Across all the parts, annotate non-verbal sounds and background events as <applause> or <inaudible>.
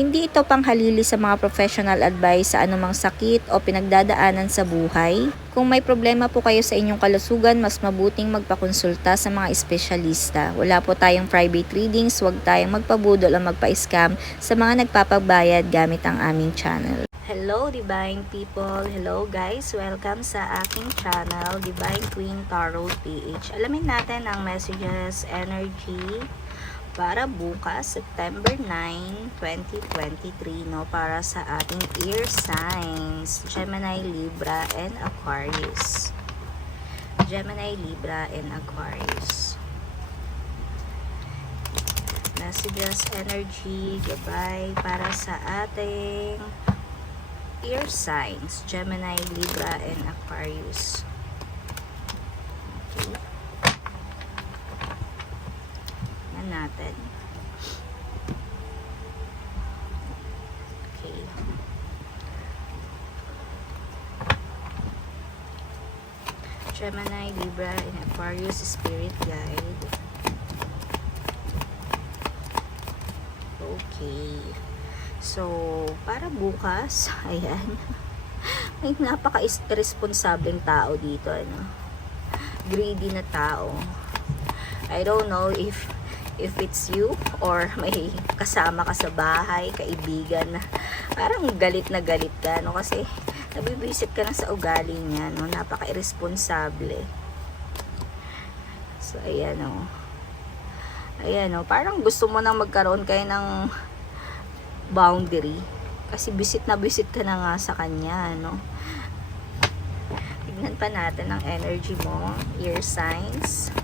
Hindi ito panghalili sa mga professional advice sa anumang sakit o pinagdadaanan sa buhay. Kung may problema po kayo sa inyong kalusugan, mas mabuting magpakonsulta sa mga espesyalista. Wala po tayong private readings, huwag tayong magpabudol o magpa-scam sa mga nagpapagbayad gamit ang aming channel. Hello Divine People! Hello guys! Welcome sa aking channel, Divine Queen Tarot PH. Alamin natin ang messages, energy, para bukas, September 9, 2023, no? Para sa ating ear signs, Gemini, Libra, and Aquarius. Gemini, Libra, and Aquarius. Messages, energy, gabay para sa ating ear signs, Gemini, Libra, and Aquarius. Okay. na natin. Okay. Gemini, Libra, and Aquarius Spirit Guide. Okay. So, para bukas, <laughs> ayan. May napaka-irresponsableng tao dito, ano. Greedy na tao. I don't know if if it's you or <laughs> may kasama ka sa bahay, kaibigan parang galit na galit ka, no? Kasi nabibisit ka na sa ugali niya, no? Napaka-irresponsable. So, ayan, no? Ayan, no? Parang gusto mo nang magkaroon kayo ng boundary. Kasi bisit na bisit ka na nga sa kanya, no? Tignan pa natin ang energy mo, ear signs.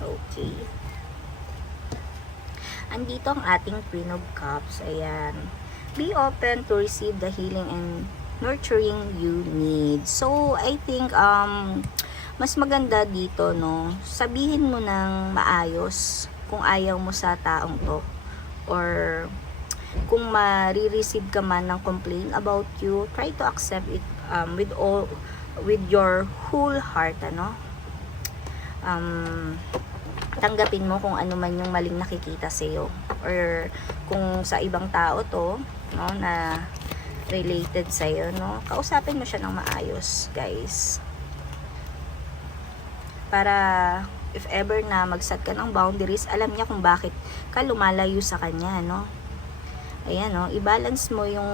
Okay. Andito ang ating Queen of Cups. Ayan. Be open to receive the healing and nurturing you need. So, I think, um, mas maganda dito, no, sabihin mo ng maayos kung ayaw mo sa taong to. Or, kung ma-receive ka man ng complaint about you, try to accept it um, with all, with your whole heart, ano. Um, tanggapin mo kung ano man yung maling nakikita sa iyo or kung sa ibang tao to no na related sa iyo no. Kausapin mo siya ng maayos guys. Para if ever na magset ka ng boundaries alam niya kung bakit ka lumalayo sa kanya no. Ayan no i-balance mo yung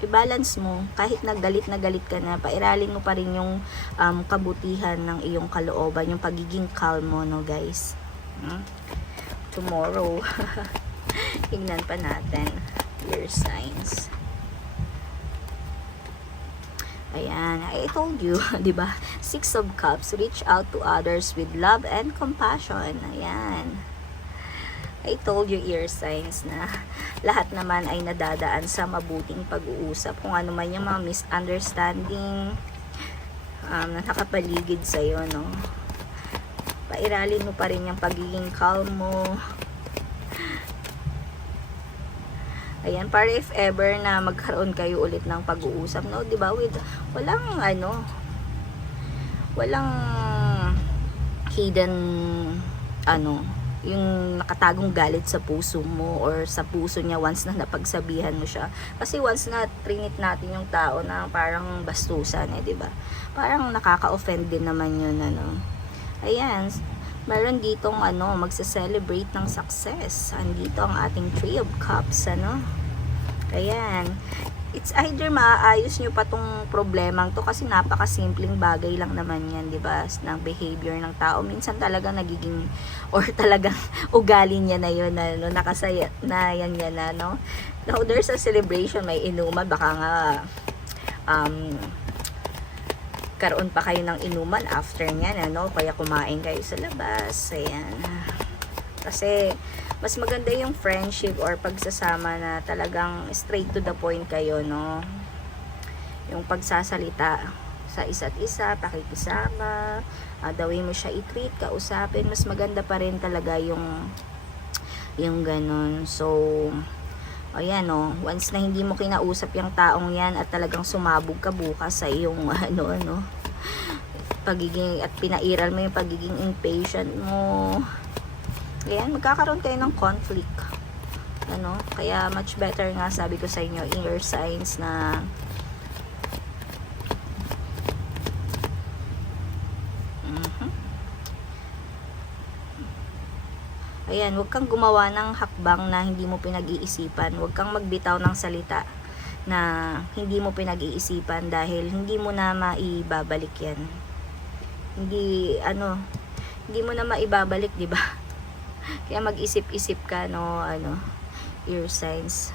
i-balance mo. Kahit nagalit na galit ka na pairalin mo pa rin yung um, kabutihan ng iyong kalooban yung pagiging calm mo no guys? Hmm? tomorrow. <laughs> Tingnan pa natin. Your signs. Ayan. I told you <laughs> di ba? Six of cups. Reach out to others with love and compassion. Ayan I told you ear signs na lahat naman ay nadadaan sa mabuting pag-uusap. Kung ano man yung mga misunderstanding um, na nakapaligid sa iyo no? Pairalin mo pa rin yung pagiging calm mo. Ayan para if ever na magkaroon kayo ulit ng pag-uusap no? Di ba with walang ano walang hidden ano yung nakatagong galit sa puso mo or sa puso niya once na napagsabihan mo siya. Kasi once na trinit natin yung tao na parang bastusan eh, 'di ba? Parang nakaka-offend din naman 'yun ano. Ayan, meron ditong ano, magse-celebrate ng success. Andito ang ating Three of Cups, ano? Ayan. It's either maaayos nyo pa tong problemang to kasi napakasimpleng bagay lang naman yan, di ba? Ng behavior ng tao. Minsan talaga nagiging, <laughs> or talagang <laughs> ugali niya na yun, na, no, nakasaya, na yan yan na, no? Now, there's a celebration, may inuman, baka nga, um, karoon pa kayo ng inuman after niyan, ano? Kaya kumain kayo sa labas, ayan. Kasi, mas maganda yung friendship or pagsasama na talagang straight to the point kayo, no? Yung pagsasalita sa isa't isa, pakikisama, uh, the way mo siya i-treat, kausapin, mas maganda pa rin talaga yung yung ganun. So, ayan no, once na hindi mo kinausap yung taong yan at talagang sumabog ka bukas sa iyong <laughs> ano ano pagiging at pinairal mo yung pagiging impatient mo Ayan, magkakaroon kayo ng conflict. Ano? Kaya much better nga sabi ko sa inyo, in your signs na Mhm. Ayan, huwag kang gumawa ng hakbang na hindi mo pinag-iisipan. Huwag kang magbitaw ng salita na hindi mo pinag-iisipan dahil hindi mo na maibabalik yan. Hindi, ano, hindi mo na maibabalik, di ba? Kaya mag-isip-isip ka, no, ano, your signs.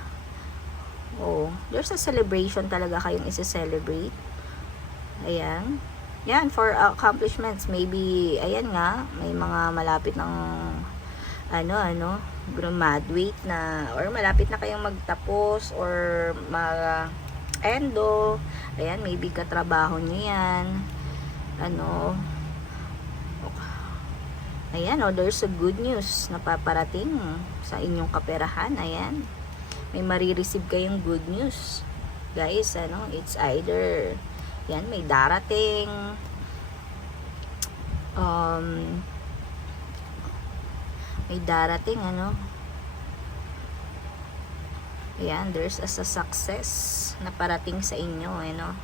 Oh, there's a celebration talaga kayong isa-celebrate. Ayan. Yan, for accomplishments. Maybe, ayan nga, may mga malapit ng, ano, ano, graduate na, or malapit na kayong magtapos, or mag, endo. Ayan, maybe katrabaho nyo yan. Ano, Ayan, oh, there's a good news na paparating sa inyong kaperahan. Ayan. May marireceive kayong good news. Guys, ano, it's either yan, may darating um may darating ano Ayan, there's a success na parating sa inyo, ano.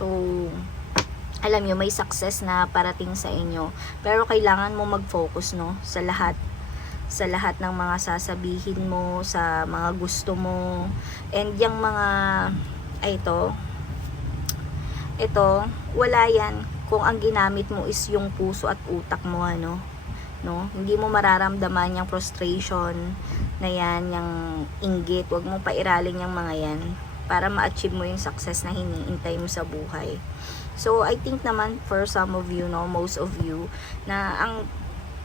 So, alam nyo, may success na parating sa inyo. Pero kailangan mo mag-focus, no? Sa lahat. Sa lahat ng mga sasabihin mo, sa mga gusto mo. And yung mga, ay ito, ito, wala yan kung ang ginamit mo is yung puso at utak mo, ano? No? Hindi mo mararamdaman yung frustration na yan, yung inggit. Huwag mo pairalin yung mga yan para ma-achieve mo yung success na hiniintay mo sa buhay. So, I think naman for some of you, no, most of you, na ang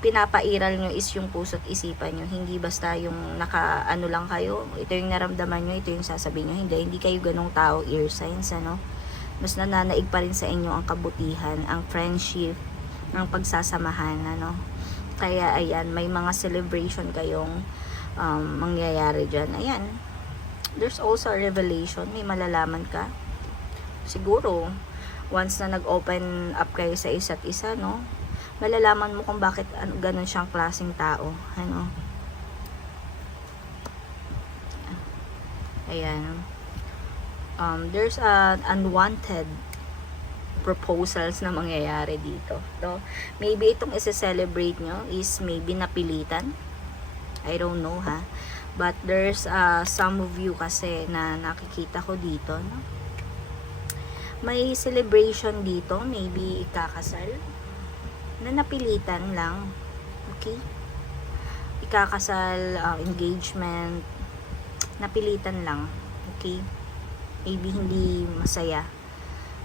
pinapairal nyo is yung puso at isipan nyo. Hindi basta yung naka, ano lang kayo, ito yung naramdaman nyo, ito yung sasabihin nyo. Hindi, hindi kayo ganong tao, ear signs, ano. Mas nananaig pa rin sa inyo ang kabutihan, ang friendship, ang pagsasamahan, ano. Kaya, ayan, may mga celebration kayong um, mangyayari dyan. Ayan, there's also a revelation. May malalaman ka. Siguro, once na nag-open up kayo sa isa't isa, no? Malalaman mo kung bakit ano, ganun siyang klaseng tao. Ano? Ayan. Um, there's a unwanted proposals na mangyayari dito. So, maybe itong isa-celebrate nyo is maybe napilitan. I don't know ha. But there's uh, some of you kasi na nakikita ko dito, no? May celebration dito, maybe ikakasal. Na napilitan lang. Okay? Ikakasal, uh, engagement, napilitan lang. Okay? Maybe hindi masaya.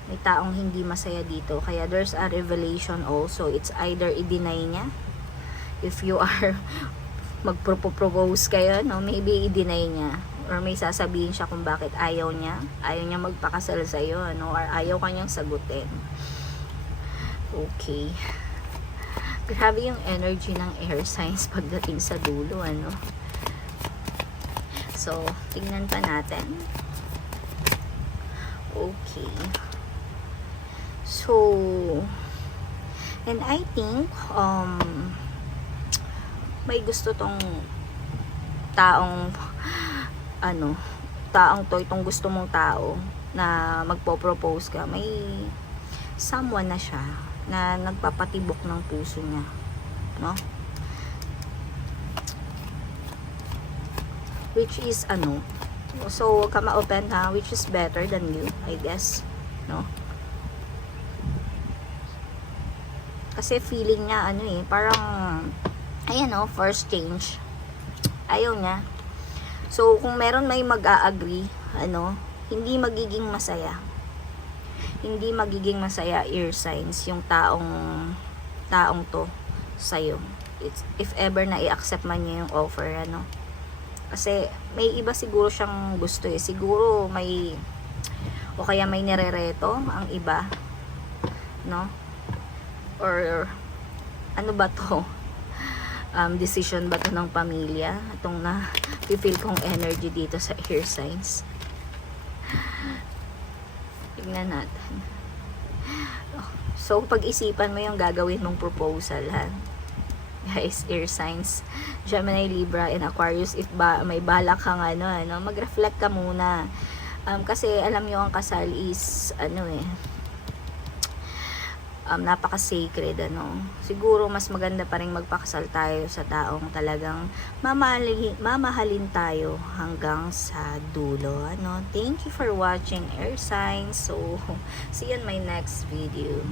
May taong hindi masaya dito. Kaya there's a revelation also. It's either i-deny niya if you are magpropose kayo, no? Maybe i-deny niya. Or may sasabihin siya kung bakit ayaw niya. Ayaw niya magpakasal sa iyo, no? Or ayaw kanyang sagutin. Okay. Grabe yung energy ng air signs pagdating sa dulo, ano? So, tingnan pa natin. Okay. So, and I think, um, may gusto tong taong ano, taong to, itong gusto mong tao na magpo-propose ka, may someone na siya na nagpapatibok ng puso niya. No? which is ano, so huwag ka ma-open ha, which is better than you, I guess, no? Kasi feeling niya, ano eh, parang, ayan o, first change. Ayaw niya. So, kung meron may mag-a-agree, ano, hindi magiging masaya. Hindi magiging masaya ear signs yung taong, taong to sa'yo. It's, if ever na i-accept man niya yung offer, ano. Kasi, may iba siguro siyang gusto eh. Siguro may, o kaya may nirereto ang iba, no? Or, ano ba to? Um, decision ba to ng pamilya? Itong na, feel kong energy dito sa ear signs. Tignan natin. So, pag-isipan mo yung gagawin mong proposal, ha? Guys, ear signs. Gemini, Libra, and Aquarius, if ba, may balak kang ano, ano, mag-reflect ka muna. Um, kasi, alam nyo, ang kasal is, ano eh, um, napaka-sacred, ano. Siguro, mas maganda pa rin magpakasal tayo sa taong talagang mamahalin, mamahalin tayo hanggang sa dulo, ano. Thank you for watching Air Signs. So, <laughs> see you in my next video.